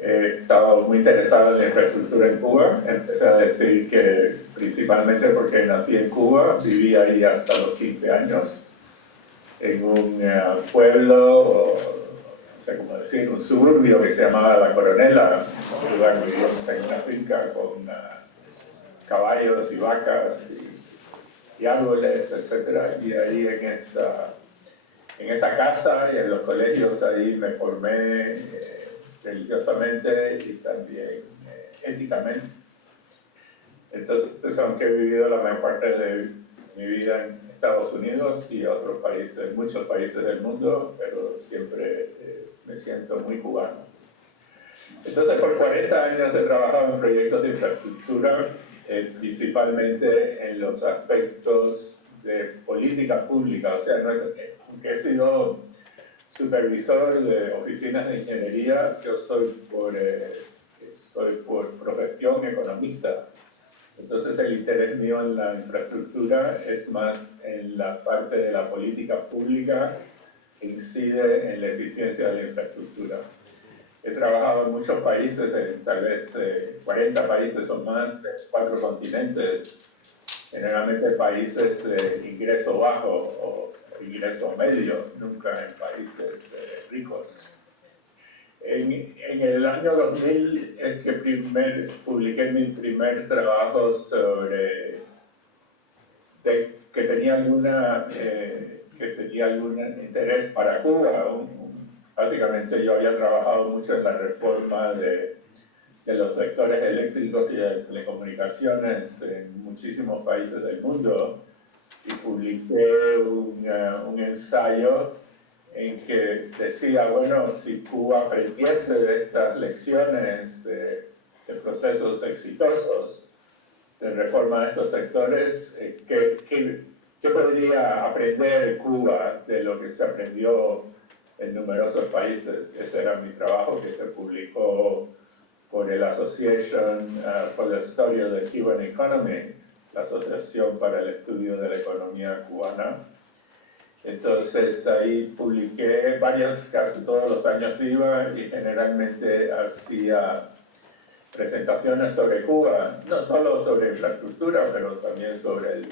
He estado muy interesado en la infraestructura en Cuba. Empecé a decir que principalmente porque nací en Cuba, viví ahí hasta los 15 años, en un pueblo, no sé cómo decir, un suburbio que se llamaba La Coronela, un lugar que vivíamos en una finca con caballos y vacas y árboles, etc. Y ahí en esa casa y en los colegios ahí me formé religiosamente y también éticamente. Entonces, aunque he vivido la mayor parte de mi vida en Estados Unidos y otros países, muchos países del mundo, pero siempre me siento muy cubano. Entonces, por 40 años he trabajado en proyectos de infraestructura, principalmente en los aspectos de política pública, o sea, aunque he sido supervisor de oficinas de ingeniería, yo soy por profesión economista. Entonces el interés mío en la infraestructura es más en la parte de la política pública que incide en la eficiencia de la infraestructura. He trabajado en muchos países, en tal vez 40 países o más, de 4 continentes, generalmente países de ingreso bajo o ingreso medio, nunca en países ricos. En el año 2000 es que publiqué mi primer trabajo sobre que tenía algún interés para Cuba. Básicamente yo había trabajado mucho en la reforma de los sectores eléctricos y de telecomunicaciones en muchísimos países del mundo y publiqué un ensayo en que decía, bueno, si Cuba aprendiese de estas lecciones de procesos exitosos de reforma de estos sectores, ¿qué podría aprender Cuba de lo que se aprendió en numerosos países? Ese era mi trabajo que se publicó por el Association for the Study of the Cuban Economy, la Asociación para el Estudio de la Economía Cubana. Entonces ahí publiqué casi todos los años iba y generalmente hacía presentaciones sobre Cuba, no solo sobre infraestructura, pero también sobre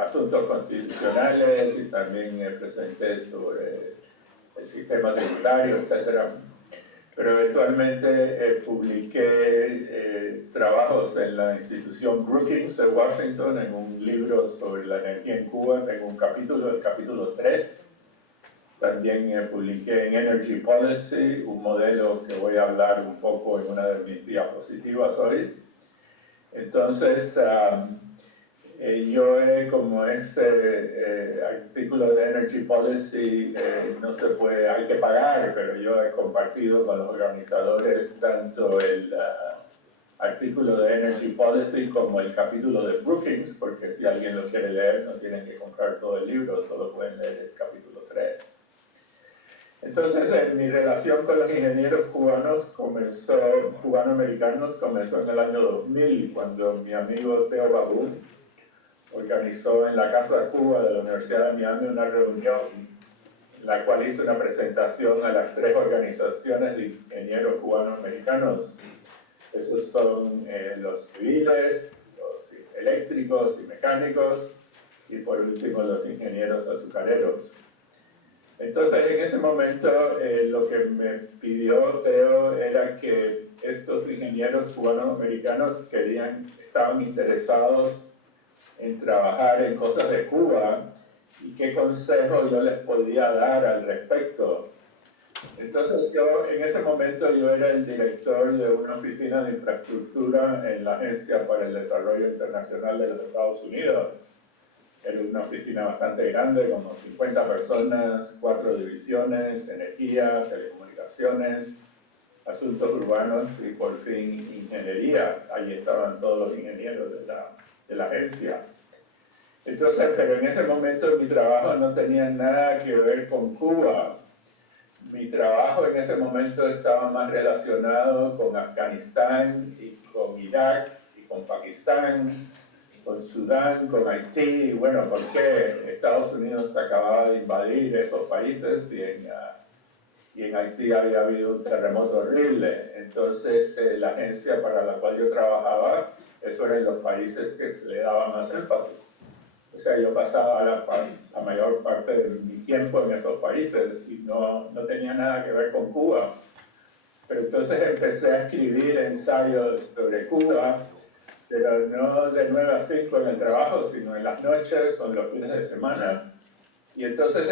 asuntos constitucionales y también presenté sobre el sistema tributario, etc. Pero eventualmente publiqué trabajos en la institución Brookings de Washington en un libro sobre la energía en Cuba. Tengo un capítulo, el capítulo 3. También publiqué en Energy Policy, un modelo que voy a hablar un poco en una de mis diapositivas hoy. Entonces, como este artículo de Energy Policy no se puede, hay que pagar, pero yo he compartido con los organizadores tanto el artículo de Energy Policy como el capítulo de Brookings, porque si alguien lo quiere leer no tienen que comprar todo el libro, solo pueden leer el capítulo 3. Entonces, mi relación con los ingenieros cubanoamericanos comenzó en el año 2000, cuando mi amigo Teo Babú organizó en la Casa Cuba de la Universidad de Miami una reunión en la cual hizo una presentación a las 3 organizaciones de ingenieros cubanoamericanos. Esos son los civiles, los eléctricos y mecánicos, y por último los ingenieros azucareros. Entonces, en ese momento, lo que me pidió Teo era que estos ingenieros cubanoamericanos estaban interesados en trabajar en cosas de Cuba y qué consejo yo les podía dar al respecto. Entonces, en ese momento yo era el director de una oficina de infraestructura en la Agencia para el Desarrollo Internacional de los Estados Unidos. Era una oficina bastante grande, como 50 personas, 4 divisiones, energía, telecomunicaciones, asuntos urbanos y por fin ingeniería. Allí estaban todos los ingenieros de la agencia. Entonces, pero en ese momento mi trabajo no tenía nada que ver con Cuba. Mi trabajo en ese momento estaba más relacionado con Afganistán y con Irak y con Pakistán, con Sudán, con Haití. Bueno, porque Estados Unidos acababa de invadir esos países y y en Haití había habido un terremoto horrible. Entonces, la agencia para la cual yo trabajaba, eso era en los países que se le daba más énfasis. O sea, yo pasaba la mayor parte de mi tiempo en esos países y no tenía nada que ver con Cuba. Pero entonces empecé a escribir ensayos sobre Cuba, pero no de 9 a 5 en el trabajo, sino en las noches o en los fines de semana. Y entonces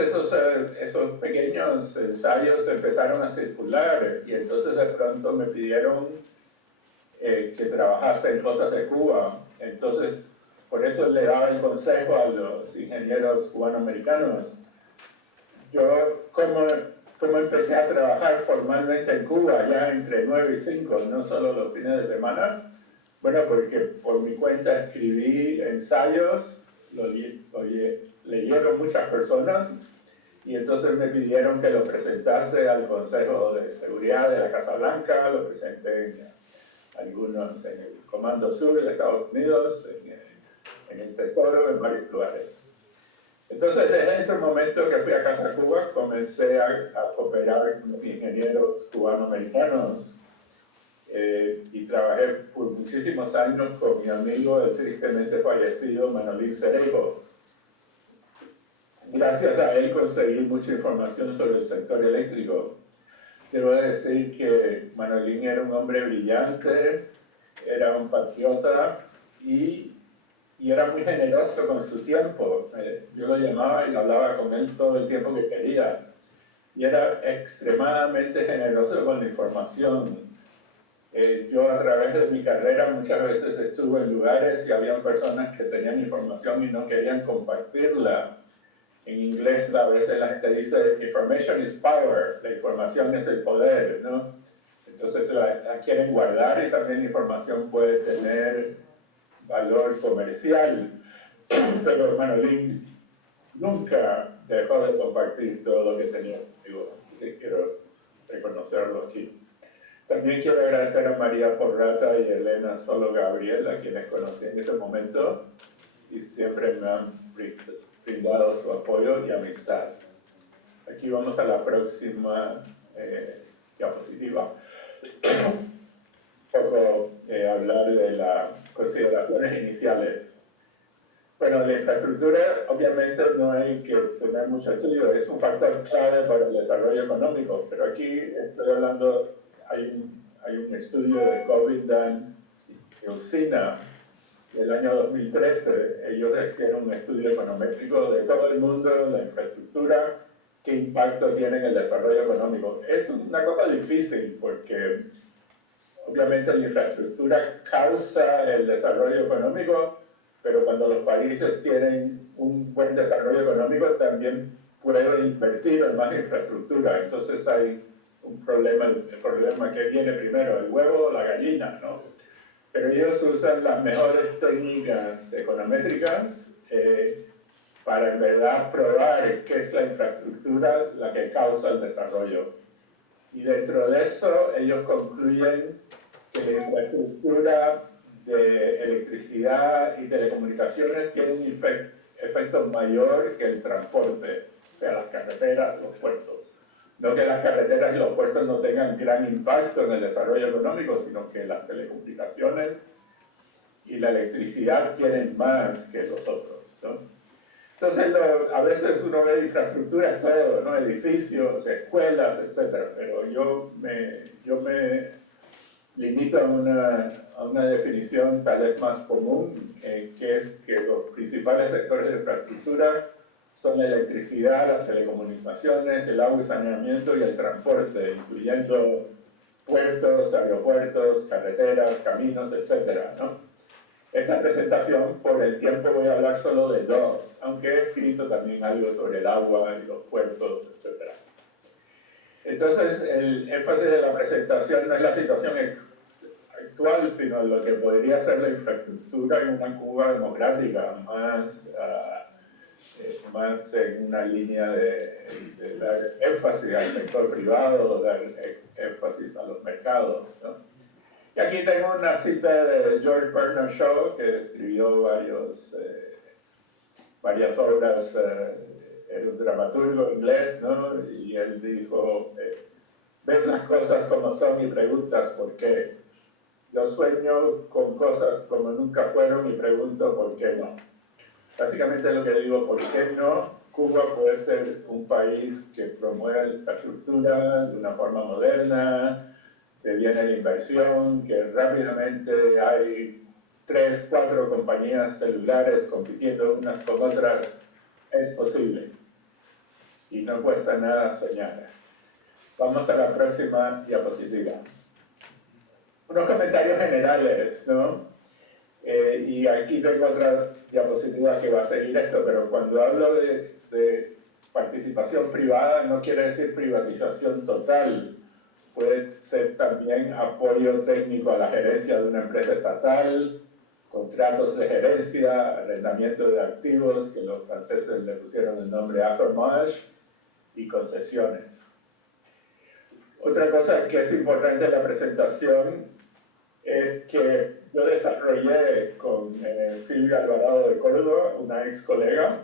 esos pequeños ensayos empezaron a circular y entonces de pronto me pidieron que trabajase en cosas de Cuba. Entonces, por eso le daba el consejo a los ingenieros cubanoamericanos. Yo, como empecé a trabajar formalmente en Cuba, ya entre 9 y 5, no solo los fines de semana, bueno, porque por mi cuenta escribí ensayos, leyeron muchas personas, y entonces me pidieron que lo presentase al Consejo de Seguridad de la Casa Blanca, lo presenté en algunos en el Comando Sur de Estados Unidos, en el Tesoro, en varios lugares. Entonces, desde ese momento que fui a Casa Cuba, comencé a cooperar con los ingenieros cubanoamericanos y trabajé por muchísimos años con mi amigo, el tristemente fallecido Manolín Cerejo. Gracias a él conseguí mucha información sobre el sector eléctrico. Debo decir que Manolín era un hombre brillante, era un patriota y era muy generoso con su tiempo. Yo lo llamaba y hablaba con él todo el tiempo que quería. Y era extremadamente generoso con la información. Yo a través de mi carrera muchas veces estuve en lugares y había personas que tenían información y no querían compartirla. En inglés a veces la gente dice, information is power, la información es el poder, ¿no? Entonces la quieren guardar y también la información puede tener valor comercial, pero Manolín nunca dejó de compartir todo lo que tenía conmigo, así que quiero reconocerlo aquí. También quiero agradecer a María Porrata y Elena Solo Gabriel, a quienes conocí en este momento y siempre me han brindado su apoyo y amistad. Aquí vamos a la próxima diapositiva. Un poco hablar de las consideraciones iniciales. Bueno, la infraestructura obviamente no hay que tener mucho estudio, es un factor clave para el desarrollo económico, pero aquí estoy hablando, hay un estudio de Covidan y Usina del año 2013, ellos hicieron un estudio econométrico de todo el mundo, la infraestructura, qué impacto tiene en el desarrollo económico. Eso es una cosa difícil porque obviamente la infraestructura causa el desarrollo económico, pero cuando los países tienen un buen desarrollo económico también pueden invertir en más infraestructura. Entonces hay un problema, el problema que viene primero, el huevo o la gallina, ¿no? Pero ellos usan las mejores técnicas econométricas para en verdad probar qué es la infraestructura la que causa el desarrollo. Y dentro de eso ellos concluyen que la infraestructura de electricidad y telecomunicaciones tiene un efecto mayor que el transporte, o sea, las carreteras, los puertos. No que las carreteras y los puertos no tengan gran impacto en el desarrollo económico, sino que las telecomunicaciones y la electricidad tienen más que los otros, ¿no? Entonces, a veces uno ve infraestructuras, todo, ¿no? Edificios, escuelas, etc. Pero yo me limito a una definición tal vez más común, que es que los principales sectores de infraestructura son la electricidad, las telecomunicaciones, el agua y saneamiento y el transporte, incluyendo puertos, aeropuertos, carreteras, caminos, etc., ¿no? Esta presentación, por el tiempo, voy a hablar solo de dos, aunque he escrito también algo sobre el agua y los puertos, etc. Entonces, el énfasis de la presentación no es la situación actual, sino lo que podría ser la infraestructura en una Cuba democrática, más en una línea de dar énfasis al sector privado, dar énfasis a los mercados, ¿no? Y aquí tengo una cita de George Bernard Shaw, que escribió varias obras, era un dramaturgo inglés, ¿no? Y él dijo, ves las cosas como son y preguntas por qué. Yo sueño con cosas como nunca fueron y pregunto por qué no. Básicamente lo que digo, ¿por qué no? Cuba puede ser un país que promueva la infraestructura de una forma moderna, que viene la inversión, que rápidamente hay 3, 4 compañías celulares compitiendo unas con otras. Es posible. Y no cuesta nada soñar. Vamos a la próxima diapositiva. Unos comentarios generales, ¿no? Y aquí tengo otra diapositiva que va a seguir esto, pero cuando hablo de participación privada no quiere decir privatización total. Puede ser también apoyo técnico a la gerencia de una empresa estatal, contratos de gerencia, arrendamiento de activos, que los franceses le pusieron el nombre aftermarket, y concesiones. Otra cosa que es importante en la presentación es que yo desarrollé con Silvia Alvarado de Córdoba, una ex colega,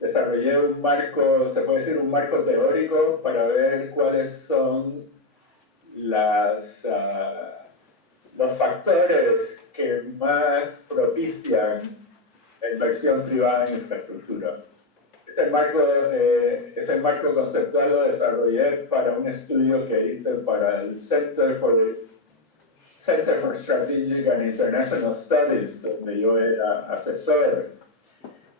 desarrollé un marco, se puede decir un marco teórico para ver cuáles son los factores que más propician la inversión privada en infraestructura. Ese marco conceptual lo desarrollé para un estudio que hice para el Center for Strategic and International Studies, donde yo era asesor.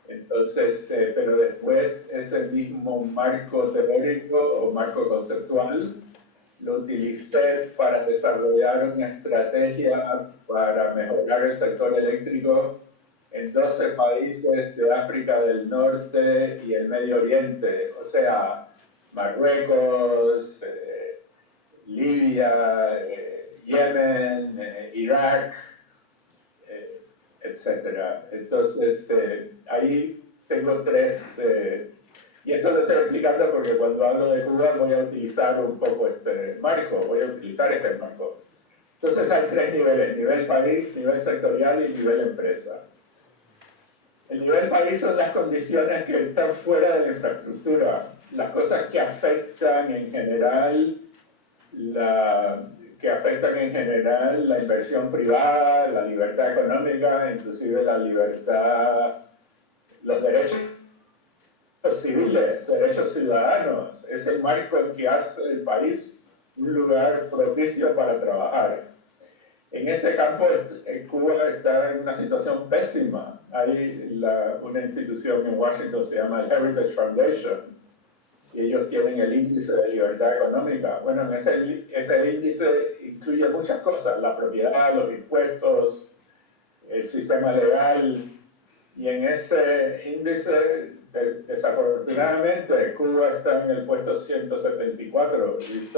Entonces, pero después ese mismo marco teórico o marco conceptual lo utilicé para desarrollar una estrategia para mejorar el sector eléctrico en 12 países de África del Norte y el Medio Oriente, o sea, Marruecos, Libia, Yemen, Irak, etc. Entonces, ahí tengo 3, y esto lo estoy explicando porque cuando hablo de Cuba voy a utilizar un poco este marco, Entonces hay 3 niveles, nivel país, nivel sectorial y nivel empresa. El nivel país son las condiciones que están fuera de la infraestructura, las cosas que afectan en general la inversión privada, la libertad económica, inclusive la libertad, los derechos civiles, derechos ciudadanos. Es el marco en que hace el país un lugar propicio para trabajar. En ese campo, Cuba está en una situación pésima. Hay una institución en Washington, se llama el Heritage Foundation, y ellos tienen el índice de libertad económica. Bueno, ese índice incluye muchas cosas, la propiedad, los impuestos, el sistema legal, y en ese índice, desafortunadamente, Cuba está en el puesto 174, y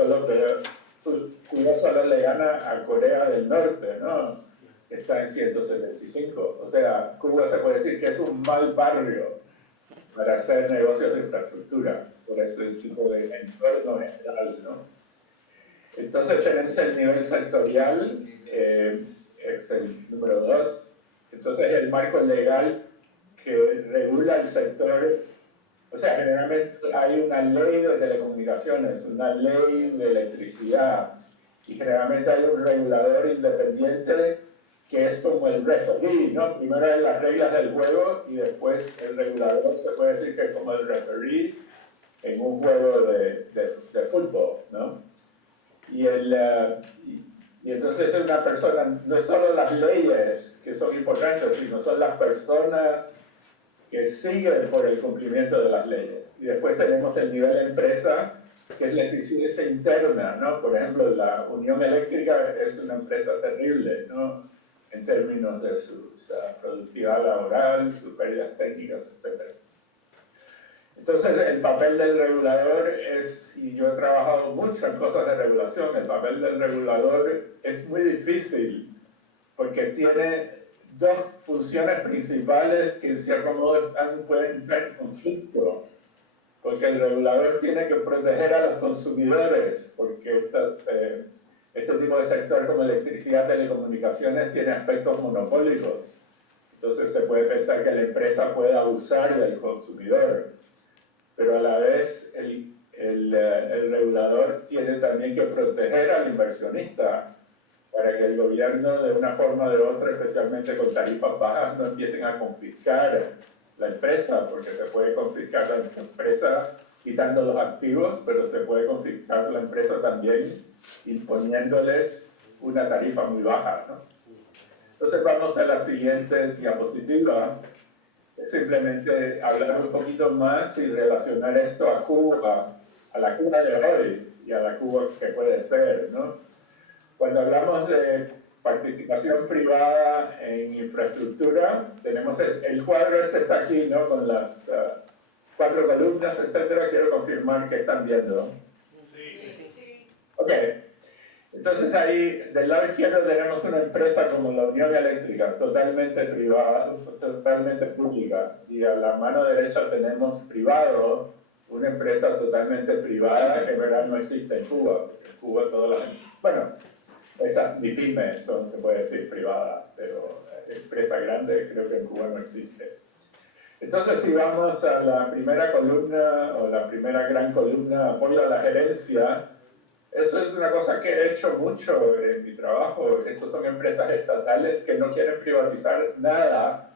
Cuba solo le gana a Corea del Norte, ¿no? Está en 175. O sea, Cuba se puede decir que es un mal barrio para hacer negocios de infraestructura, por ese tipo de entorno general, ¿no? Entonces tenemos el nivel sectorial, es el número 2. Entonces el marco legal que regula el sector. O sea, generalmente hay una ley de telecomunicaciones, una ley de electricidad, y generalmente hay un regulador independiente que es como el referee, ¿no? Primero hay las reglas del juego y después el regulador se puede decir que es como el referee en un juego de fútbol, ¿no? Y entonces es una persona, no es solo las leyes que son importantes, sino son las personas que siguen por el cumplimiento de las leyes. Y después tenemos el nivel empresa, que es la eficiencia interna, ¿no? Por ejemplo, la Unión Eléctrica es una empresa terrible, ¿no? En términos de su productividad laboral, sus pérdidas técnicas, etc. Entonces, el papel del regulador es, y yo he trabajado mucho en cosas de regulación, el papel del regulador es muy difícil, porque tiene 2 funciones principales que en cierto modo pueden entrar en conflicto, porque el regulador tiene que proteger a los consumidores, porque este tipo de sector como electricidad, telecomunicaciones, tiene aspectos monopólicos. Entonces se puede pensar que la empresa puede abusar del consumidor, pero a la vez el regulador tiene también que proteger al inversionista para que el gobierno, de una forma o de otra, especialmente con tarifas bajas, no empiecen a confiscar la empresa, porque se puede confiscar la empresa quitando los activos, pero se puede confiscar la empresa también imponiéndoles una tarifa muy baja, ¿no? Entonces vamos a la siguiente diapositiva. Es simplemente hablar un poquito más y relacionar esto a Cuba, a la Cuba de hoy y a la Cuba que puede ser, ¿no? Cuando hablamos de participación privada en infraestructura, tenemos el cuadro este está aquí, ¿no? Con las 4 columnas, etcétera. Quiero confirmar que están viendo. Sí. Ok. Entonces ahí, del lado izquierdo tenemos una empresa como la Unión Eléctrica, totalmente privada, totalmente pública. Y a la mano derecha tenemos privado, una empresa totalmente privada que en verdad no existe en Cuba. En Cuba todas las... Bueno, esas MIPYMES son, se puede decir, privadas, pero empresa grande creo que en Cuba no existe. Entonces, si vamos a la primera columna, o la primera gran columna, apoyo a la gerencia, eso es una cosa que he hecho mucho en mi trabajo. Esas son empresas estatales que no quieren privatizar nada,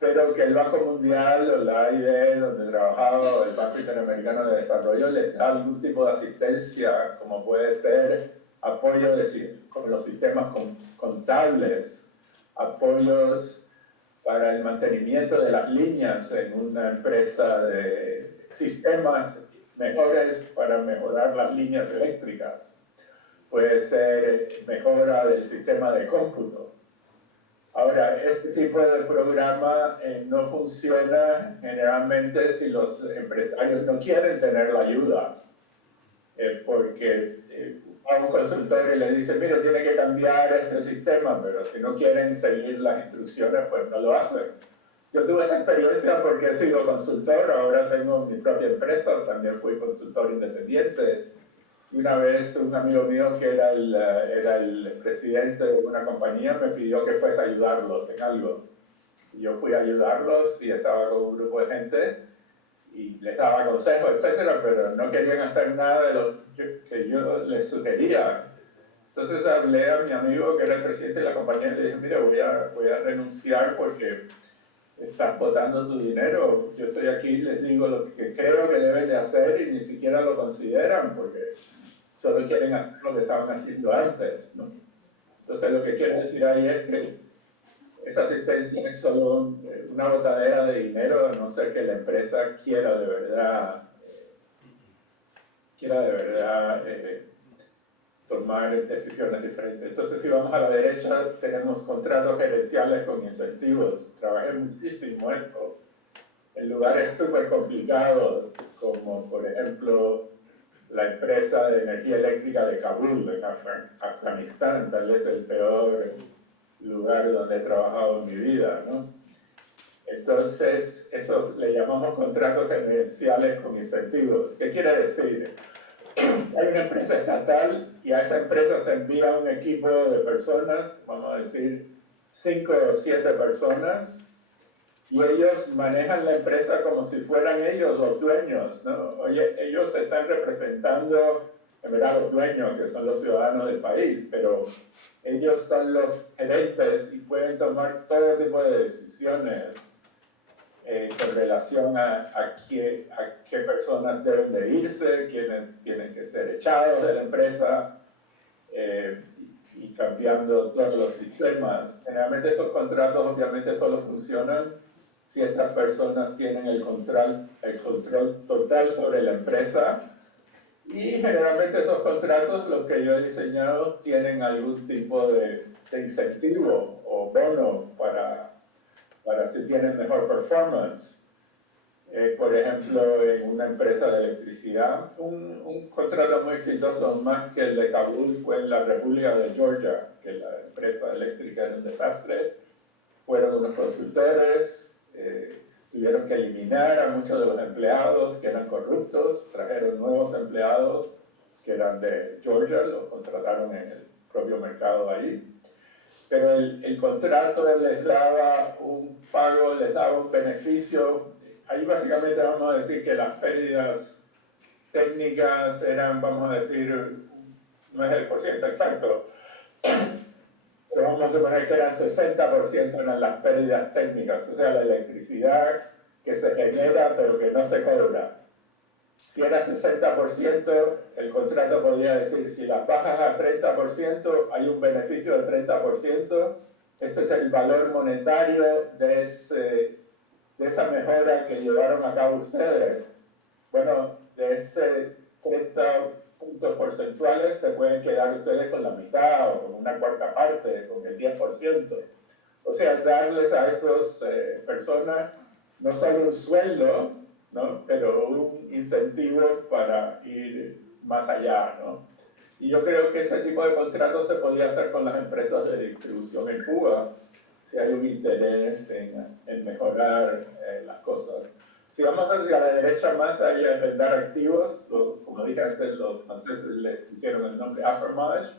pero que el Banco Mundial o la AID, donde he trabajado, o el Banco Interamericano de Desarrollo, les da algún tipo de asistencia, como puede ser apoyo con los sistemas contables, apoyos para el mantenimiento de las líneas en una empresa de sistemas mejores para mejorar las líneas eléctricas. Puede ser mejora del sistema de cómputo. Ahora, este tipo de programa no funciona generalmente si los empresarios no quieren tener la ayuda, porque a un consultor y le dice, mire, tiene que cambiar este sistema, pero si no quieren seguir las instrucciones, pues no lo hacen. Yo tuve esa experiencia porque he sido consultor, ahora tengo mi propia empresa, también fui consultor independiente. Y una vez un amigo mío que era el presidente de una compañía me pidió que fuese a ayudarlos en algo. Y yo fui a ayudarlos y estaba con un grupo de gente y les daba consejos, etcétera, pero no querían hacer nada de lo que yo les sugería. Entonces hablé a mi amigo que era el presidente de la compañía y le dije, mira, voy a renunciar porque estás botando tu dinero. Yo estoy aquí y les digo lo que creo que deben de hacer y ni siquiera lo consideran porque solo quieren hacer lo que estaban haciendo antes, ¿no? Entonces lo que quiero decir ahí es que esa asistencia es solo una botadera de dinero, a no ser que la empresa quiera de verdad tomar decisiones diferentes. Entonces, si vamos a la derecha, tenemos contratos gerenciales con incentivos. Trabajé muchísimo esto en lugares súper complicados, como por ejemplo la empresa de energía eléctrica de Kabul, de Afganistán, tal vez el peor lugar donde he trabajado en mi vida, ¿no? Entonces, eso le llamamos contratos gerenciales con incentivos. ¿Qué quiere decir? Hay una empresa estatal y a esa empresa se envía un equipo de personas, vamos a decir 5 o 7 personas, y ellos manejan la empresa como si fueran ellos los dueños, ¿no? Oye, ellos están representando, en verdad, los dueños, que son los ciudadanos del país, pero ellos son los gerentes y pueden tomar todo tipo de decisiones con relación a qué personas deben de irse, quiénes tienen que ser echados de la empresa y cambiando todos los sistemas. Generalmente esos contratos obviamente solo funcionan si estas personas tienen el control total sobre la empresa y generalmente esos contratos, los que yo he diseñado, tienen algún tipo de incentivo o bono para si tienen mejor performance. Por ejemplo, en una empresa de electricidad, un contrato muy exitoso, más que el de Kabul, fue en la República de Georgia, que la empresa eléctrica era un desastre. Fueron unos consultores, tuvieron que eliminar a muchos de los empleados que eran corruptos, trajeron nuevos empleados que eran de Georgia, los contrataron en el propio mercado ahí. Pero el contrato les daba un pago, les daba un beneficio. Ahí básicamente vamos a decir que las pérdidas técnicas eran, vamos a decir, no es el porcentaje exacto, pero vamos a suponer que eran 60% eran las pérdidas técnicas, o sea, la electricidad que se genera pero que no se cobra. Si era 60%, el contrato podría decir, si las bajas a 30%, hay un beneficio del 30%, este es el valor monetario de esa mejora que llevaron a cabo ustedes. Bueno, de ese 30 puntos porcentuales se pueden quedar ustedes con la mitad o con una cuarta parte, con el 10%. O sea, darles a esas personas no solo un sueldo, ¿no?, pero un incentivo para ir más allá, ¿no? Y yo creo que ese tipo de contratos se podía hacer con las empresas de distribución en Cuba, si hay un interés en mejorar las cosas. Si vamos hacia la derecha más, hay arrendar activos, como dije antes, los franceses le pusieron el nombre Affermage,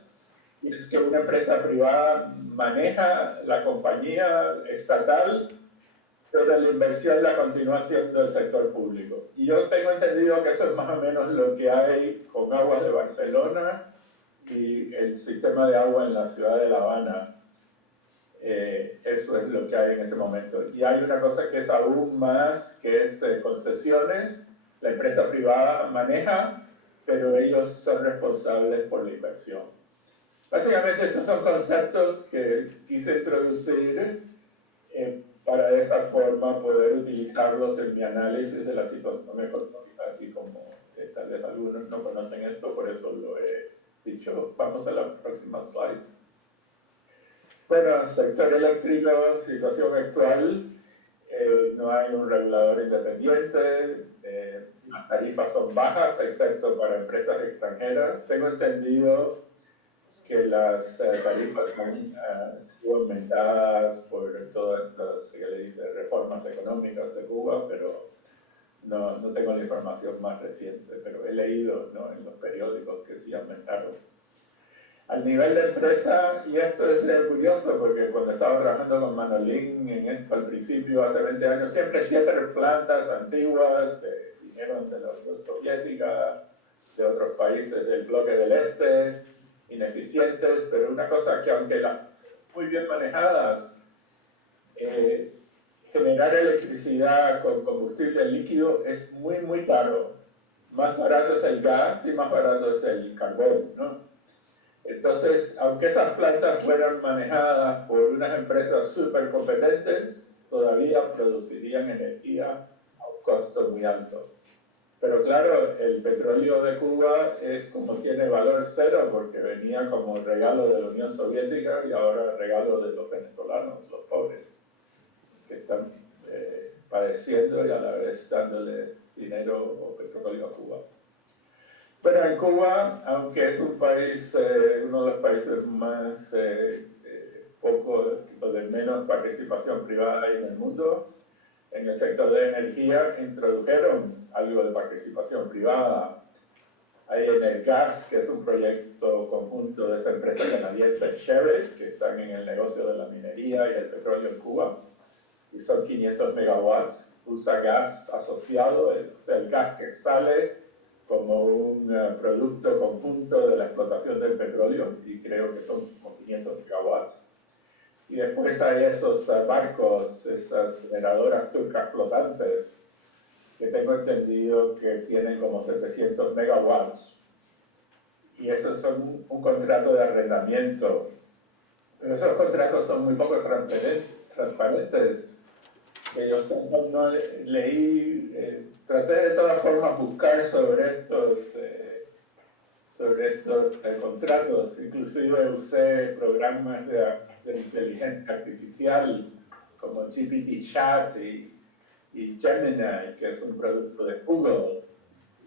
y es que una empresa privada maneja la compañía estatal, pero la inversión la continúa haciendo el sector público. Y yo tengo entendido que eso es más o menos lo que hay con Aguas de Barcelona y el sistema de agua en la ciudad de La Habana. Eso es lo que hay en ese momento. Y hay una cosa que es aún más, que es concesiones. La empresa privada maneja, pero ellos son responsables por la inversión. Básicamente estos son conceptos que quise introducir para de esa forma poder utilizarlos en mi análisis de la situación económica, y como tal vez algunos no conocen esto, por eso lo he dicho. Vamos a la próxima slide. Bueno, sector eléctrico, situación actual, no hay un regulador independiente, las tarifas son bajas, excepto para empresas extranjeras. Tengo entendido que las tarifas han sido aumentadas por todas las, que le dice, reformas económicas de Cuba, pero no tengo la información más reciente, pero he leído, ¿no?, en los periódicos que sí aumentaron. Al nivel de empresa, y esto es curioso porque cuando estaba trabajando con Manolín en esto al principio, hace 20 años, siempre 7 plantas antiguas, vinieron de la Unión Soviética, de otros países del bloque del este, ineficientes, pero una cosa que aunque muy bien manejadas, generar electricidad con combustible líquido es muy caro. Más barato es el gas y más barato es el carbón, ¿no? Entonces, aunque esas plantas fueran manejadas por unas empresas súper competentes, todavía producirían energía a un costo muy alto. Pero claro, el petróleo de Cuba es como tiene valor cero porque venía como regalo de la Unión Soviética y ahora regalo de los venezolanos, los pobres, que están padeciendo y a la vez dándole dinero o petróleo a Cuba. Bueno, en Cuba, aunque es un país, uno de los países más de menos participación privada en el mundo, en el sector de energía introdujeron algo de participación privada. Hay en el gas, que es un proyecto conjunto de esa empresa canadiense Chevron, que están en el negocio de la minería y el petróleo en Cuba, y son 500 megawatts. Usa gas asociado, o sea, el gas que sale como un producto conjunto de la explotación del petróleo, y creo que son como 500 megawatts. Y después hay esos barcos, esas generadoras turcas flotantes, que tengo entendido que tienen como 700 megawatts. Y esos son un contrato de arrendamiento. Pero esos contratos son muy poco transparentes. Yo no leí, traté de todas formas buscar sobre estos contratos. Inclusive usé programas de inteligencia artificial como GPT-Chat y Gemini, que es un producto de Google.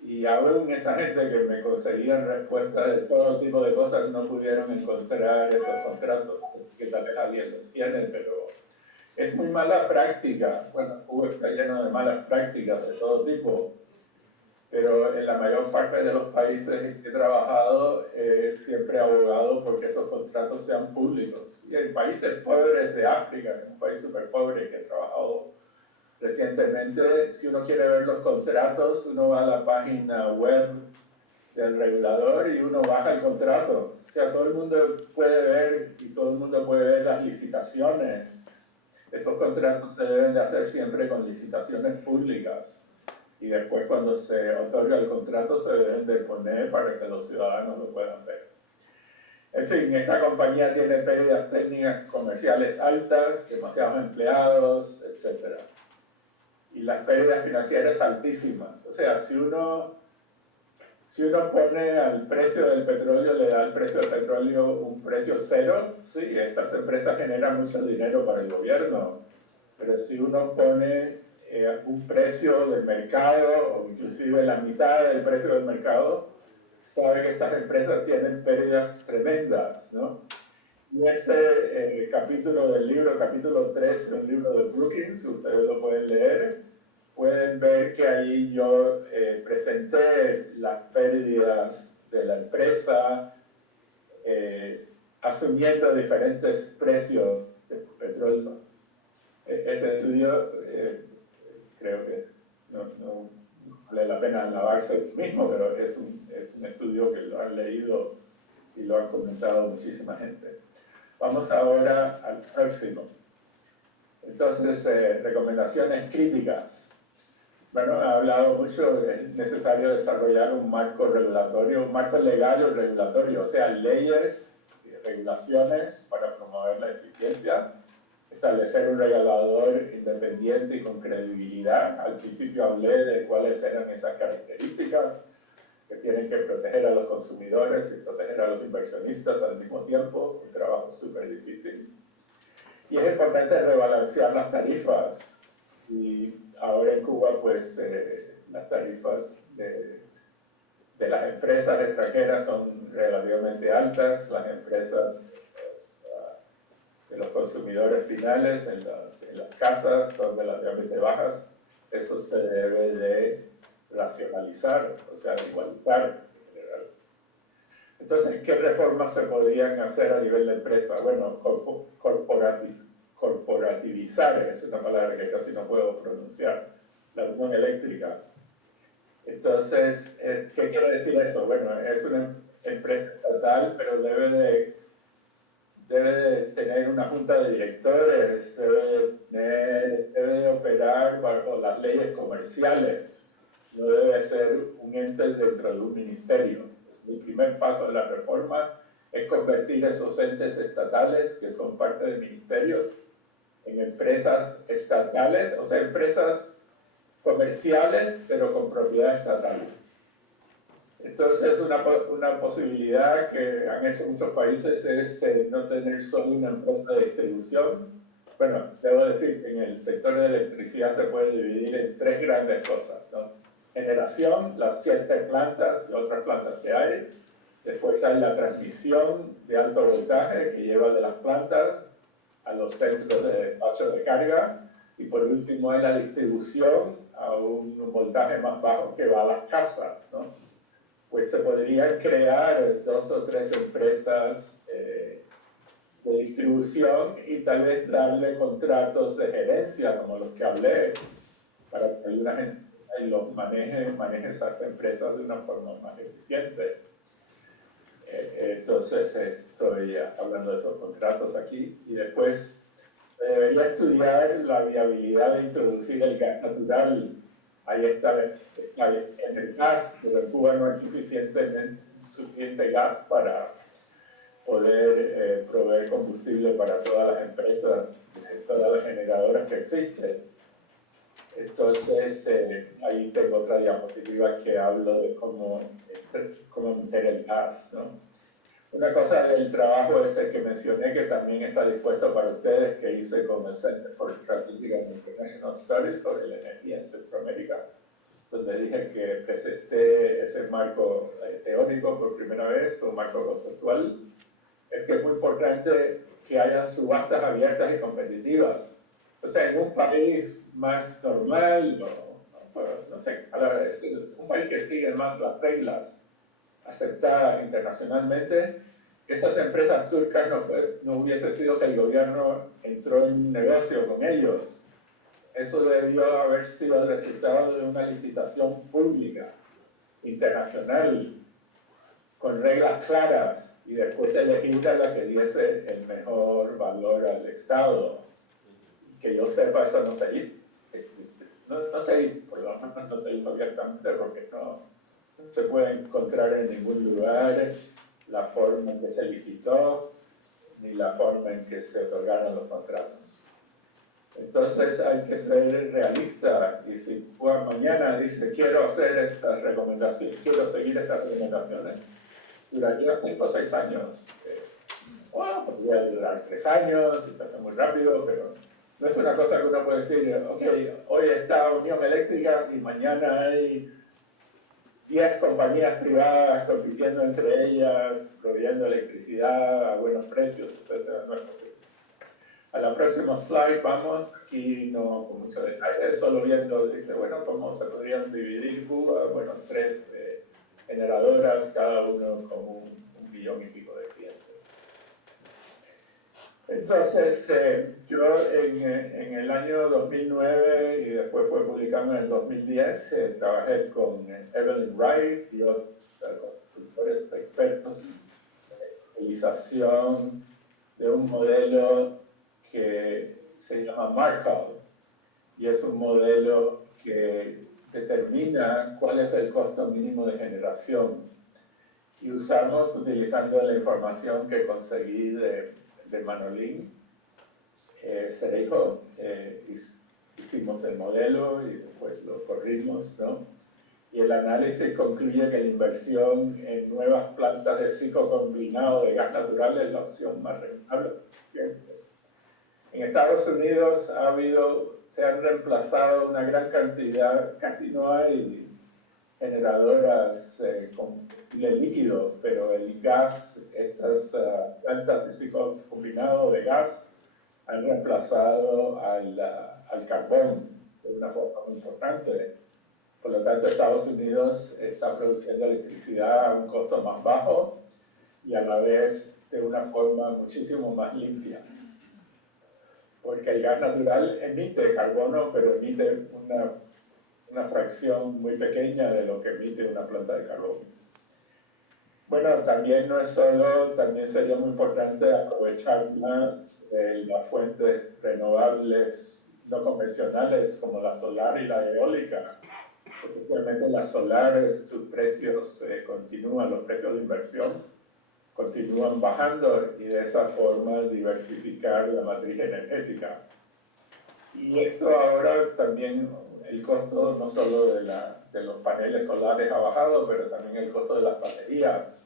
Y aún esa gente que me conseguía respuestas de todo tipo de cosas no pudieron encontrar esos contratos, que tal vez alguien los tiene, pero es muy mala práctica. Bueno, Cuba está lleno de malas prácticas de todo tipo, pero en la mayor parte de los países en que he trabajado siempre he abogado porque esos contratos sean públicos. Y en países pobres de África, que es un país súper pobre que he trabajado recientemente, si uno quiere ver los contratos, uno va a la página web del regulador y uno baja el contrato. O sea, todo el mundo puede ver y todo el mundo puede ver las licitaciones. Esos contratos se deben de hacer siempre con licitaciones públicas. Y después cuando se otorga el contrato se deben de poner para que los ciudadanos lo puedan ver. En fin, esta compañía tiene pérdidas técnicas comerciales altas, demasiados empleados, etc. Y las pérdidas financieras altísimas. O sea, si uno pone al precio del petróleo, le da al precio del petróleo un precio cero, sí, estas empresas generan mucho dinero para el gobierno. Pero si uno pone un precio del mercado, o inclusive la mitad del precio del mercado, sabe que estas empresas tienen pérdidas tremendas, ¿no? Y ese capítulo del libro, capítulo 3 del libro de Brookings, ustedes lo pueden leer, pueden ver que ahí yo presenté las pérdidas de la empresa, asumiendo diferentes precios de petróleo. Ese estudio creo que no vale la pena lavarse el mismo, pero es un estudio que lo han leído y lo han comentado muchísima gente. Vamos ahora al próximo. Entonces, recomendaciones críticas. Bueno, he hablado mucho, es necesario desarrollar un marco regulatorio, un marco legal o regulatorio, o sea, leyes y regulaciones para promover la eficiencia, establecer un regulador independiente y con credibilidad. Al principio hablé de cuáles eran esas características, que tienen que proteger a los consumidores y proteger a los inversionistas al mismo tiempo, un trabajo súper difícil. Y es importante rebalancear las tarifas, y ahora en Cuba pues las tarifas de las empresas extranjeras son relativamente altas, las empresas de los consumidores finales en las casas son relativamente bajas. Eso se debe de racionalizar, o sea, igualitar en general. Entonces, ¿qué reformas se podrían hacer a nivel de empresa? Bueno, corporativizar, es una palabra que casi no puedo pronunciar, la unión eléctrica. Entonces, ¿qué quiere decir eso? Bueno, es una empresa estatal, pero debe de tener una junta de directores, debe de operar bajo las leyes comerciales, no debe ser un ente dentro de un ministerio. Mi primer paso de la reforma es convertir esos entes estatales, que son parte de ministerios, en empresas estatales, o sea, empresas comerciales, pero con propiedad estatal. Entonces, una posibilidad que han hecho muchos países es no tener solo una empresa de distribución. Bueno, debo decir que en el sector de electricidad se puede dividir en tres grandes cosas, ¿no? Generación, las 7 plantas y otras plantas que hay. Después hay la transmisión de alto voltaje que lleva de las plantas a los centros de despacho de carga. Y por último hay la distribución a un voltaje más bajo que va a las casas, ¿no? Pues se podrían crear 2 o 3 empresas de distribución y tal vez darle contratos de gerencia, como los que hablé, para que alguna gente los maneje esas empresas de una forma más eficiente. Entonces, estoy hablando de esos contratos aquí. Y después, debería estudiar la viabilidad de introducir el gas natural. Ahí está en el gas, pero en Cuba no hay suficiente gas para poder proveer combustible para todas las empresas, todas las generadoras que existen. Entonces, ahí tengo otra diapositiva que hablo de cómo meter el gas, ¿no? Una cosa del trabajo ese que mencioné, que también está dispuesto para ustedes, que hice con el Center for Strategic and International Studies sobre la energía en Centroamérica, donde dije que presenté ese marco teórico por primera vez, un marco conceptual. Es que es muy importante que haya subastas abiertas y competitivas. O sea, en un país más normal, no sé, un país que sigue más las reglas aceptadas internacionalmente, esas empresas turcas no hubiese sido que el gobierno entró en un negocio con ellos. eso debió haber sido el resultado de una licitación pública, internacional, con reglas claras, y después elegir a la que diese el mejor valor al Estado. Que yo sepa, eso no se hizo. No se hizo, por lo menos no se hizo abiertamente, porque no se puede encontrar en ningún lugar la forma en que se licitó, ni la forma en que se otorgaron los contratos. Entonces hay que ser realista, y si mañana dice quiero hacer estas recomendaciones, quiero seguir estas recomendaciones, duraría 5 o 6 años. Bueno, podría durar 3 años, si se hace muy rápido, pero no es una cosa que uno puede decir, ok, hoy está Unión Eléctrica y mañana hay 10 compañías privadas compitiendo entre ellas, proveyendo electricidad a buenos precios, etc. No es posible. A la próxima slide vamos, aquí no con mucho detalle, solo viendo, dice, bueno, cómo se podrían dividir Cuba, bueno, 3 generadoras, cada uno con un millón y pico de clientes. Entonces, yo en el año 2009 y después fue publicado en el 2010, trabajé con Evelyn Wright y otros consultores expertos en utilización de un modelo que se llama Markov, y es un modelo que determina cuál es el costo mínimo de generación, y usamos, utilizando la información que conseguí de Manolín Cereijo, hicimos el modelo y después lo corrimos, ¿no? Y el análisis concluye que la inversión en nuevas plantas de ciclo combinado de gas natural es la opción más rentable siempre. En Estados Unidos se han reemplazado una gran cantidad, casi no hay generadoras con combustible líquido, pero el gas, estas plantas de ciclo combinado de gas han reemplazado al carbón de una forma muy importante. Por lo tanto, Estados Unidos está produciendo electricidad a un costo más bajo y a la vez de una forma muchísimo más limpia. Porque el gas natural emite carbono, pero emite una fracción muy pequeña de lo que emite una planta de carbón. Bueno, también no es solo, también sería muy importante aprovechar más las fuentes renovables no convencionales como la solar y la eólica. Especialmente la solar, sus precios continúan, los precios de inversión continúan bajando, y de esa forma diversificar la matriz energética. Y esto ahora también, el costo no solo de los paneles solares ha bajado, pero también el costo de las baterías.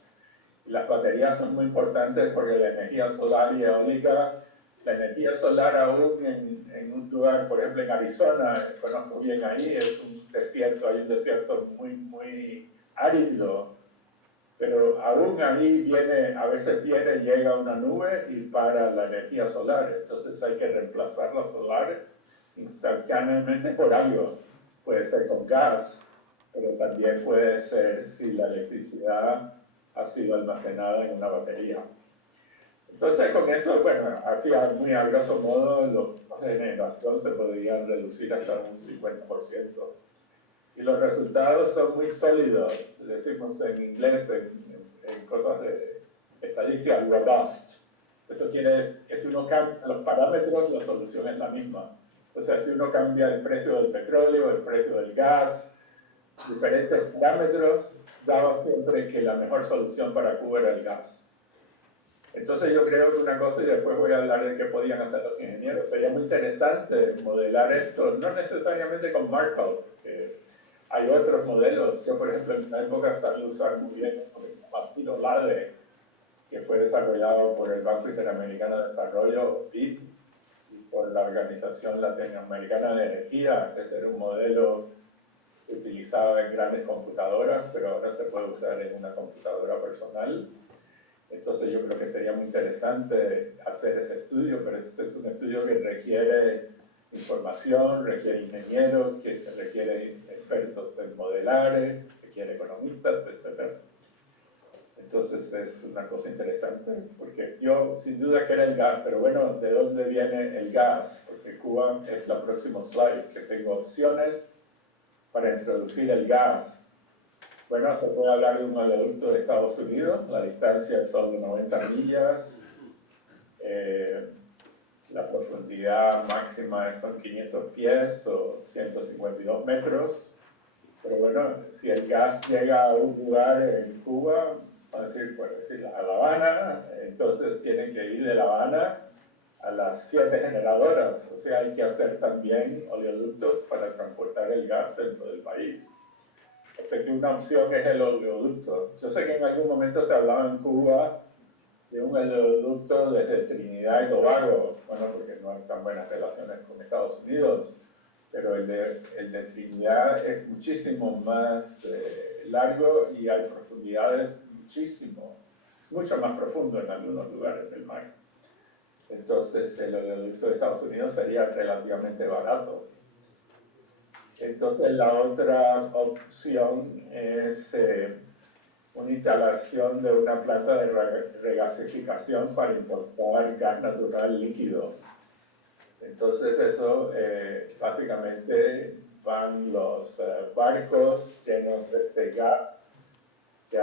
Las baterías son muy importantes porque la energía solar y eólica, la energía solar aún en un lugar, por ejemplo en Arizona, conozco bien ahí, es un desierto, hay un desierto muy árido, pero aún ahí a veces llega una nube y para la energía solar, entonces hay que reemplazar la solar instantáneamente por algo. Puede ser con gas, pero también puede ser si la electricidad ha sido almacenada en una batería. Entonces, con eso, bueno, así muy a grosso modo, los costos de generación se podrían reducir hasta un 50%. Y los resultados son muy sólidos, decimos en inglés, en cosas de estadística, robust. Eso quiere decir que si uno cambia los parámetros, la solución es la misma. O sea, si uno cambia el precio del petróleo, el precio del gas, diferentes parámetros, daba siempre que la mejor solución para Cuba era el gas. Entonces yo creo que una cosa, y después voy a hablar de qué podían hacer los ingenieros, sería muy interesante modelar esto, no necesariamente con Markov, porque hay otros modelos. Yo, por ejemplo, en una época sabía usar muy bien lo que se llama PILOLADE, que fue desarrollado por el Banco Interamericano de Desarrollo, BID, y por la Organización Latinoamericana de Energía. Ese era un modelo utilizado en grandes computadoras, pero ahora se puede usar en una computadora personal. Entonces yo creo que sería muy interesante hacer ese estudio, pero este es un estudio que requiere información, requiere ingenieros, que requiere expertos en modelar, requiere economistas, etc. Entonces es una cosa interesante, porque yo sin duda que era el gas, pero bueno, ¿de dónde viene el gas? Porque Cuba es la próxima slide, que tengo opciones para introducir el gas. Bueno, se puede hablar de un oleoducto de Estados Unidos, la distancia son de 90 millas, la profundidad máxima son 500 pies o 152 metros, pero bueno, si el gas llega a un lugar en Cuba, por decir, a La Habana, entonces tienen que ir de La Habana a las 7 generadoras, o sea, hay que hacer también oleoductos para transportar el gas dentro del país. Así que una opción es el oleoducto. Yo sé que en algún momento se hablaba en Cuba de un oleoducto desde Trinidad y Tobago, bueno, porque no hay tan buenas relaciones con Estados Unidos, pero el de Trinidad es muchísimo más largo y hay profundidades mucho más profundo en algunos lugares del mar. Entonces el oleoducto de Estados Unidos sería relativamente barato. Entonces la otra opción es una instalación de una planta de regasificación para importar gas natural líquido. Entonces eso, básicamente van los barcos llenos de este gas que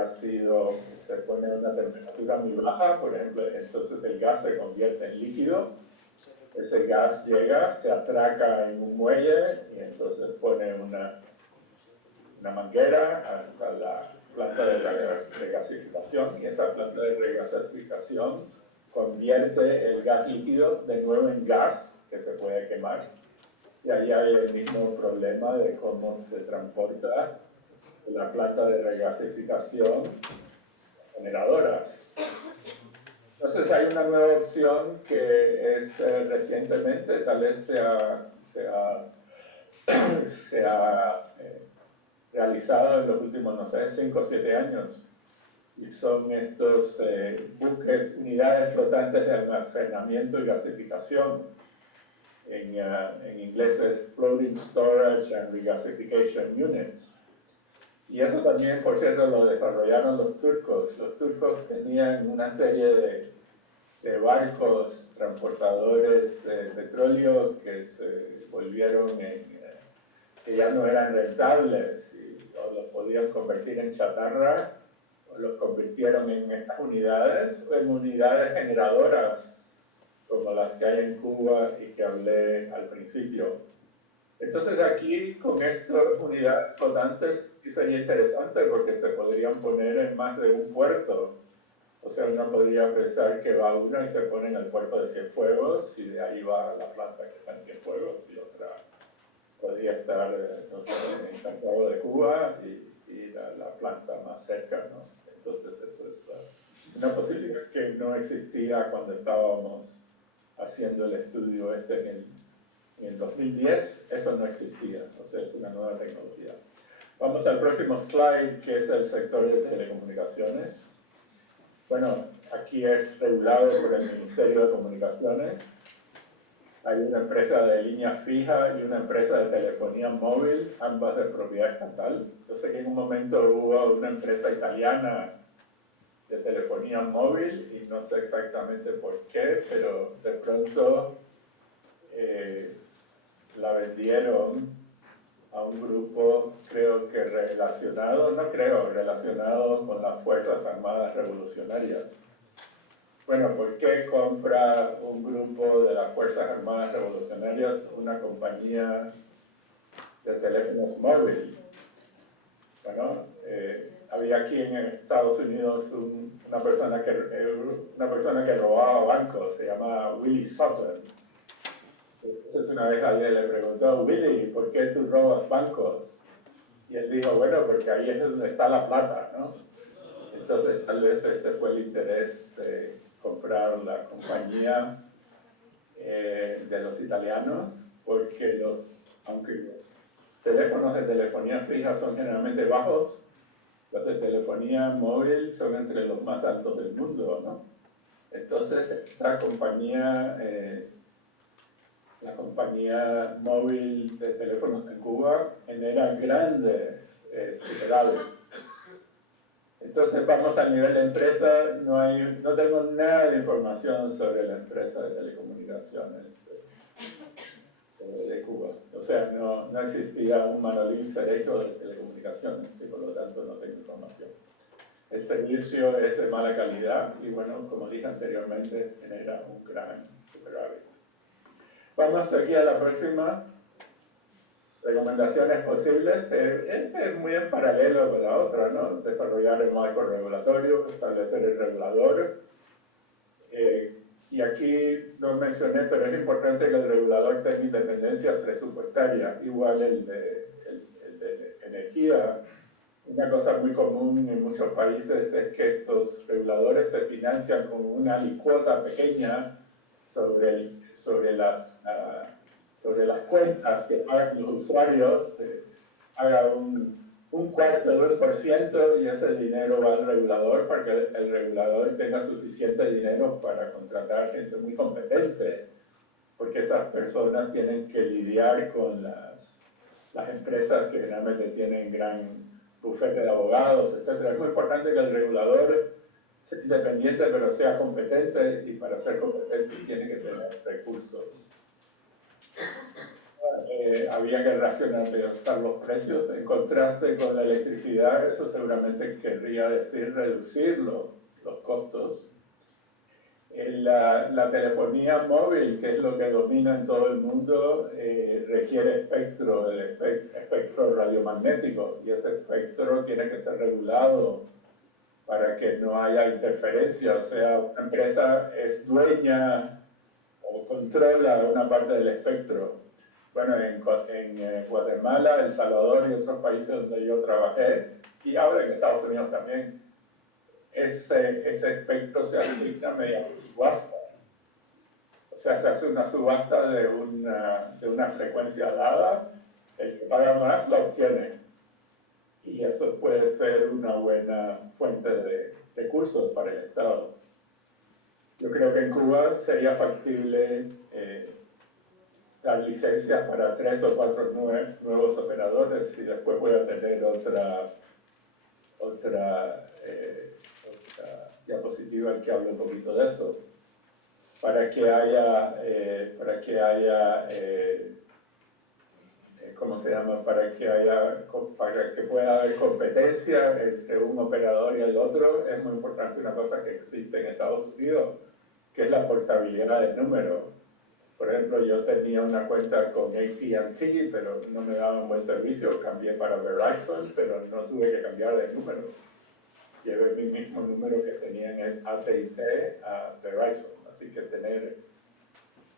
se pone a una temperatura muy baja, por ejemplo, entonces el gas se convierte en líquido, ese gas llega, se atraca en un muelle y entonces pone una manguera hasta la planta de regasificación y esa planta de regasificación convierte el gas líquido de nuevo en gas que se puede quemar. Y ahí hay el mismo problema de cómo se transporta la planta de regasificación a generadoras. Entonces hay una nueva opción que es recientemente, tal vez se ha realizado en los últimos, no sé, 5 o 7 años. Y son estos buques, unidades flotantes de almacenamiento y gasificación. En inglés es Floating Storage and Regasification Units. Y eso también, por cierto, lo desarrollaron los turcos. Los turcos tenían una serie de barcos transportadores de petróleo que se volvieron que ya no eran rentables o los podían convertir en chatarra, o los convirtieron en estas unidades o en unidades generadoras como las que hay en Cuba y que hablé al principio. Entonces aquí con estas unidades flotantes sí sería interesante porque se podrían poner en más de un puerto. O sea, uno podría pensar que va uno y se pone en el puerto de Cienfuegos y de ahí va a la planta que está en Cienfuegos y otra podría estar, no sé, en Santiago de Cuba y la planta más cerca, ¿no? Entonces eso es una posibilidad que no existía cuando estábamos haciendo el estudio en el 2010, eso no existía, o sea, es una nueva tecnología. Vamos al próximo slide, que es el sector de telecomunicaciones. Bueno, aquí es regulado por el Ministerio de Comunicaciones. Hay una empresa de línea fija y una empresa de telefonía móvil, ambas de propiedad estatal. Yo sé que en un momento hubo una empresa italiana de telefonía móvil y no sé exactamente por qué, pero de pronto la vendieron a un grupo, creo que relacionado con las Fuerzas Armadas Revolucionarias. Bueno, ¿por qué compra un grupo de las Fuerzas Armadas Revolucionarias una compañía de teléfonos móviles? Bueno, había aquí en Estados Unidos una persona que robaba bancos, se llama Willie Sutton. Entonces una vez alguien le preguntó, Willie, ¿por qué tú robas bancos? Y él dijo, bueno, porque ahí es donde está la plata, ¿no? Entonces tal vez este fue el interés de comprar la compañía de los italianos, porque aunque los teléfonos de telefonía fija son generalmente bajos, los de telefonía móvil son entre los más altos del mundo, ¿no? Entonces esta compañía, la compañía móvil de teléfonos en Cuba genera grandes superávits. Entonces vamos al nivel de empresa, no tengo nada de información sobre la empresa de telecomunicaciones de Cuba. O sea, no existía un manual derecho de telecomunicaciones y por lo tanto no tengo información. El servicio es de mala calidad y bueno, como dije anteriormente, genera un gran superávit. Vamos aquí a la próxima. Recomendaciones posibles. Es muy en paralelo con la otra, ¿no? Desarrollar el marco regulatorio, establecer el regulador. Y aquí no mencioné, pero es importante que el regulador tenga independencia presupuestaria, igual el de energía. Una cosa muy común en muchos países es que estos reguladores se financian con una alicuota pequeña sobre las cuentas que pagan los usuarios, haga un cuarto de 1% y ese dinero va al regulador para que el regulador tenga suficiente dinero para contratar gente muy competente, porque esas personas tienen que lidiar con las empresas que generalmente tienen gran bufete de abogados, etc. Es muy importante que el regulador sea independiente pero sea competente, y para ser competente tiene que tener recursos. Había que racionalizar los precios en contraste con la electricidad. Eso seguramente querría decir reducir los costos. La telefonía móvil, que es lo que domina en todo el mundo, requiere espectro radiomagnético, y ese espectro tiene que ser regulado para que no haya interferencia. O sea, una empresa es dueña o controla una parte del espectro. Bueno, en Guatemala, El Salvador y otros países donde yo trabajé, y ahora en Estados Unidos también, ese espectro se asigna mediante subasta. O sea, se hace una subasta de una frecuencia dada, el que paga más lo obtiene. Y eso puede ser una buena fuente de recursos para el Estado. Yo creo que en Cuba sería factible dar licencias para 3 o 4 nuevos operadores, y después voy a tener otra diapositiva en que hable un poquito de eso, para que pueda haber competencia entre un operador y el otro. Es muy importante una cosa que existe en Estados Unidos, que es la portabilidad del número. Por ejemplo, yo tenía una cuenta con AT&T, pero no me daban un buen servicio. Cambié para Verizon, pero no tuve que cambiar de número. Llevé mi mismo número que tenía en el AT&T a Verizon. Así que tener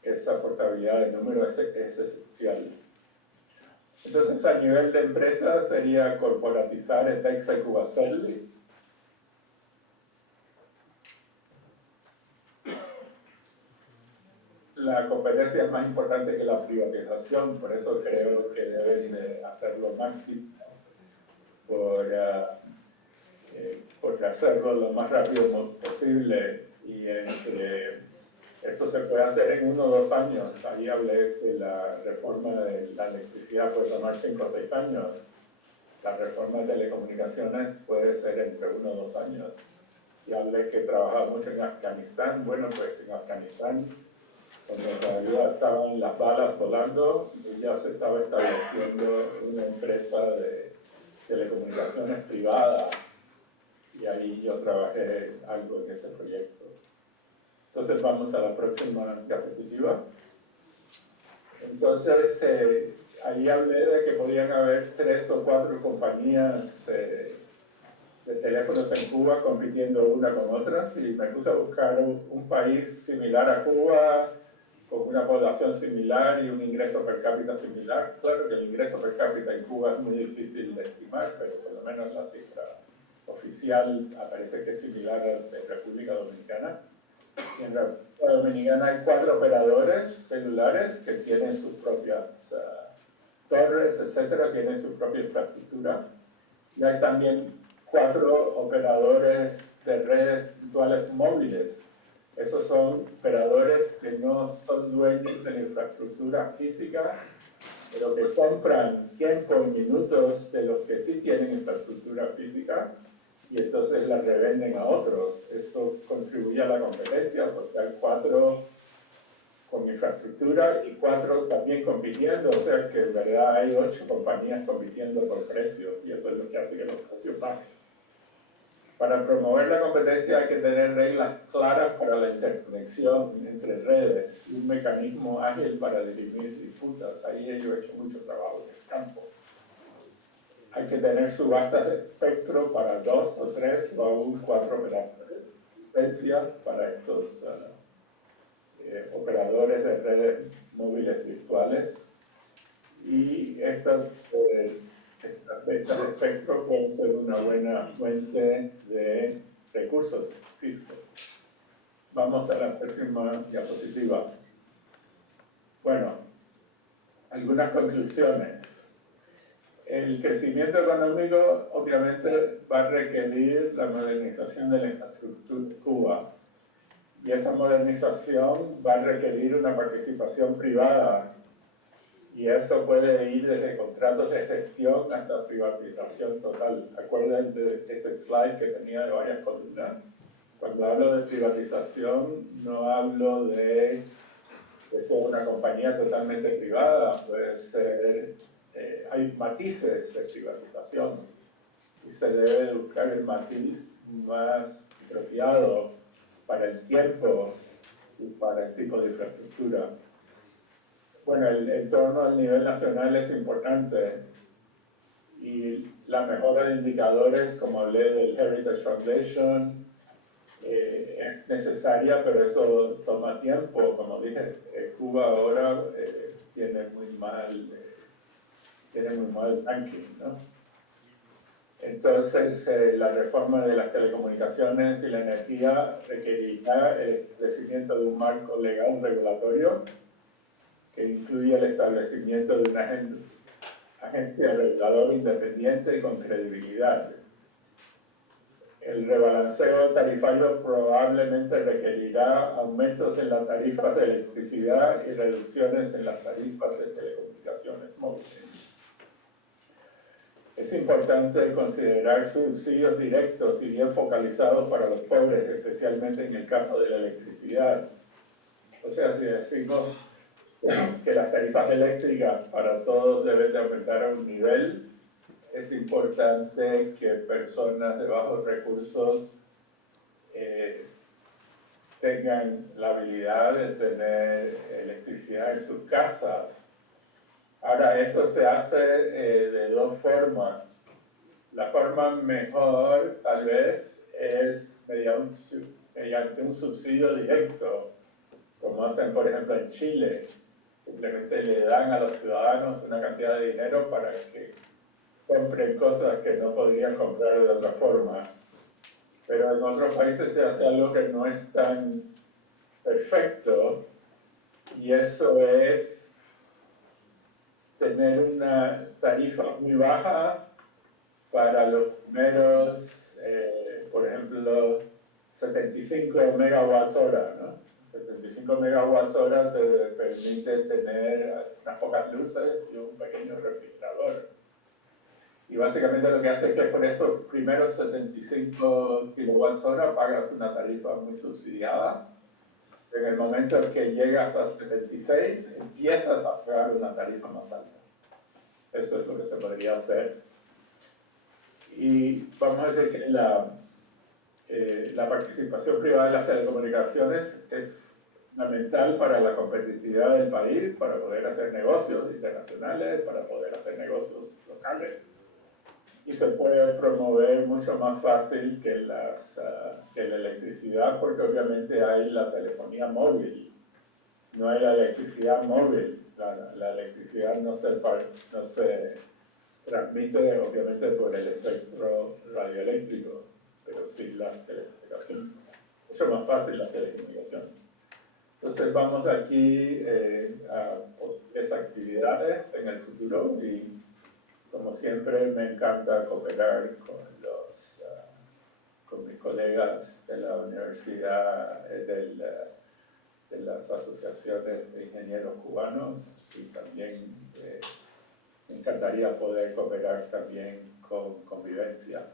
esa portabilidad de número es esencial. Entonces, a nivel de empresa sería corporatizar ETEXA y Cubacel. La competencia es más importante que la privatización, por eso creo que deben de hacer lo máximo por hacerlo lo más rápido posible, y eso se puede hacer en 1 o 2 años. Ahí hablé que la reforma de la electricidad puede tomar 5 o 6 años. La reforma de telecomunicaciones puede ser entre 1 o 2 años. Y hablé que trabajaba mucho en Afganistán. Bueno, pues en Afganistán, cuando todavía estaban las balas volando, ya se estaba estableciendo una empresa de telecomunicaciones privada, y ahí yo trabajé algo en ese proyecto. Entonces vamos a la próxima diapositiva. Entonces, ahí hablé de que podían haber 3 o 4 compañías de teléfonos en Cuba compitiendo una con otras, y me puse a buscar un país similar a Cuba, con una población similar y un ingreso per cápita similar. Claro que el ingreso per cápita en Cuba es muy difícil de estimar, pero por lo menos la cifra oficial parece que es similar a la de República Dominicana. Y en República Dominicana hay 4 operadores celulares que tienen sus propias torres, etcétera, tienen su propia infraestructura. Y hay también 4 operadores de redes virtuales móviles. Esos son operadores que no son dueños de la infraestructura física, pero que compran tiempo en minutos de los que sí tienen infraestructura física, y entonces la revenden a otros. Eso contribuye a la competencia porque hay 4 con infraestructura y 4 también compitiendo, o sea que en verdad hay 8 compañías compitiendo por precio y eso es lo que hace que los precios bajen. Para promover la competencia hay que tener reglas claras para la interconexión entre redes y un mecanismo ágil para dirimir disputas. Ahí yo he hecho mucho trabajo en el campo. Hay que tener subastas de espectro para 2 o 3 o aún 4 operadores para estos operadores de redes móviles virtuales y estas ventas de espectro pueden ser una buena fuente de recursos físicos. Vamos a la próxima diapositiva. Bueno, algunas conclusiones. El crecimiento económico obviamente va a requerir la modernización de la infraestructura de Cuba. Y esa modernización va a requerir una participación privada. Y eso puede ir desde contratos de gestión hasta privatización total. Acuérdense de ese slide que tenía de varias columnas. Cuando hablo de privatización, no hablo de ser una compañía totalmente privada. Puede ser, hay matices de privatización. Y se debe buscar el matiz más apropiado para el tiempo y para el tipo de infraestructura. Bueno, el entorno al nivel nacional es importante y la mejora de indicadores, como hablé del Heritage Foundation, es necesaria, pero eso toma tiempo. Como dije, Cuba ahora tiene muy mal ranking, ¿no? Entonces, la reforma de las telecomunicaciones y la energía requerirá el establecimiento de un marco legal regulatorio que incluya el establecimiento de una agencia reguladora independiente y con credibilidad. El rebalanceo tarifario probablemente requerirá aumentos en las tarifas de electricidad y reducciones en las tarifas de telecomunicaciones móviles. Es importante considerar subsidios directos y bien focalizados para los pobres, especialmente en el caso de la electricidad. O sea, si decimos que las tarifas eléctricas para todos deben de aumentar a un nivel, es importante que personas de bajos recursos tengan la habilidad de tener electricidad en sus casas. Ahora, eso se hace de 2 formas. La forma mejor, tal vez, es mediante un subsidio directo, como hacen, por ejemplo, en Chile. Simplemente le dan a los ciudadanos una cantidad de dinero para que compren cosas que no podrían comprar de otra forma. Pero en otros países se hace algo que no es tan perfecto, y eso es tener una tarifa muy baja para los primeros, por ejemplo, 75 megawatts hora, ¿no? 75 megawatts hora te permite tener unas pocas luces y un pequeño refrigerador. Y básicamente lo que hace es que por esos primeros 75 kilowatts hora pagas una tarifa muy subsidiada. En el momento en que llegas a 76, empiezas a pagar una tarifa más alta. Eso es lo que se podría hacer. Y vamos a decir que la participación privada en las telecomunicaciones es fundamental para la competitividad del país, para poder hacer negocios internacionales, para poder hacer negocios locales. Y se puede promover mucho más fácil que la electricidad, porque obviamente hay la telefonía móvil, no hay la electricidad móvil. La electricidad no se transmite obviamente por el espectro radioeléctrico, pero sí la telecomunicación. Mucho más fácil la telecomunicación. Entonces vamos aquí a esas actividades en el futuro y como siempre me encanta cooperar con mis colegas de la universidad, de las asociaciones de ingenieros cubanos y también me encantaría poder cooperar también con Convivencia.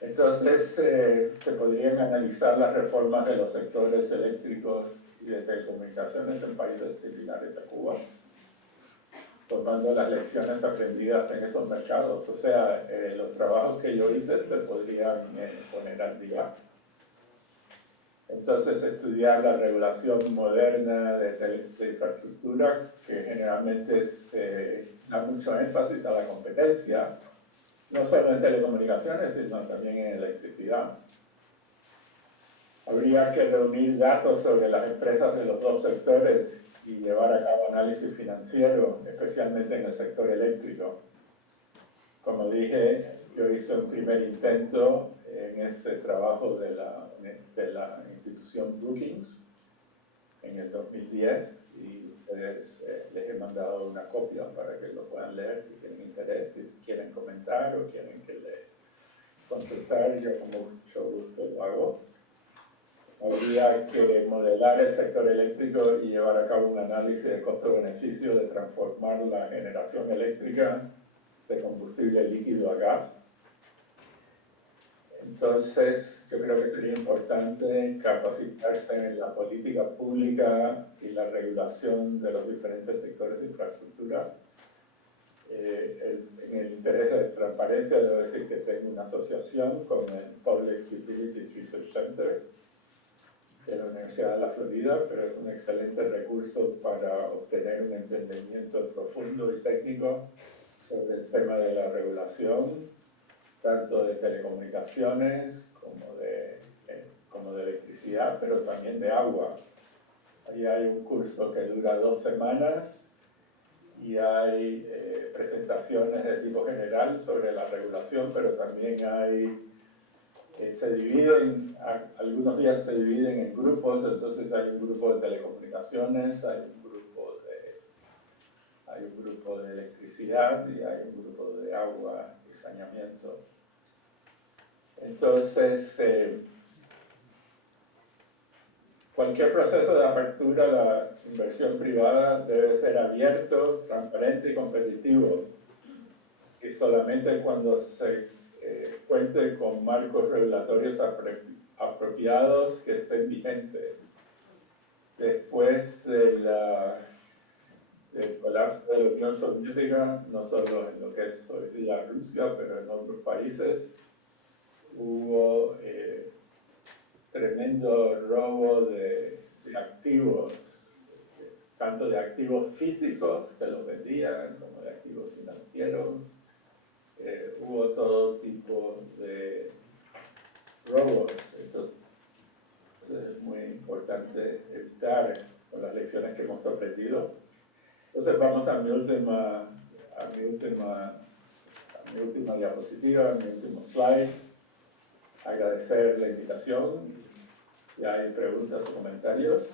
Entonces, se podrían analizar las reformas de los sectores eléctricos y de telecomunicaciones en países similares a Cuba, tomando las lecciones aprendidas en esos mercados. O sea, los trabajos que yo hice se podrían poner al día. Entonces, estudiar la regulación moderna de infraestructura, que generalmente se da mucho énfasis a la competencia, no solo en telecomunicaciones, sino también en electricidad. Habría que reunir datos sobre las empresas de los dos sectores y llevar a cabo análisis financiero, especialmente en el sector eléctrico. Como dije, yo hice un primer intento en ese trabajo de la institución Brookings en el 2010 y ustedes les he mandado una copia para que lo puedan leer si tienen interés, si quieren comentar o quieren que le consultar, yo con mucho gusto lo hago. Habría que modelar el sector eléctrico y llevar a cabo un análisis de costo-beneficio de transformar la generación eléctrica de combustible líquido a gas. Entonces, yo creo que sería importante capacitarse en la política pública y la regulación de los diferentes sectores de infraestructura. En el interés de transparencia, debo decir que tengo una asociación con el Public Utilities Research Center de la Universidad de la Florida, pero es un excelente recurso para obtener un entendimiento profundo y técnico sobre el tema de la regulación, tanto de telecomunicaciones como de electricidad, pero también de agua. Ahí hay un curso que dura 2 semanas y hay presentaciones de tipo general sobre la regulación, pero también hay se dividen, algunos días se dividen en grupos, entonces hay un grupo de telecomunicaciones, hay un grupo de electricidad y hay un grupo de agua y saneamiento. Entonces, cualquier proceso de apertura a la inversión privada debe ser abierto, transparente y competitivo. Y solamente cuando se cuente con marcos regulatorios apropiados que estén vigentes. Después del colapso de la Unión Soviética, no solo en lo que es hoy día Rusia, pero en otros países, hubo tremendo robo de activos, tanto de activos físicos que los vendían, como de activos financieros. Hubo todo tipo de robos. Entonces es muy importante evitar con las lecciones que hemos aprendido. Entonces vamos a mi última diapositiva, a mi último slide. Agradecer la invitación. Ya hay preguntas o comentarios.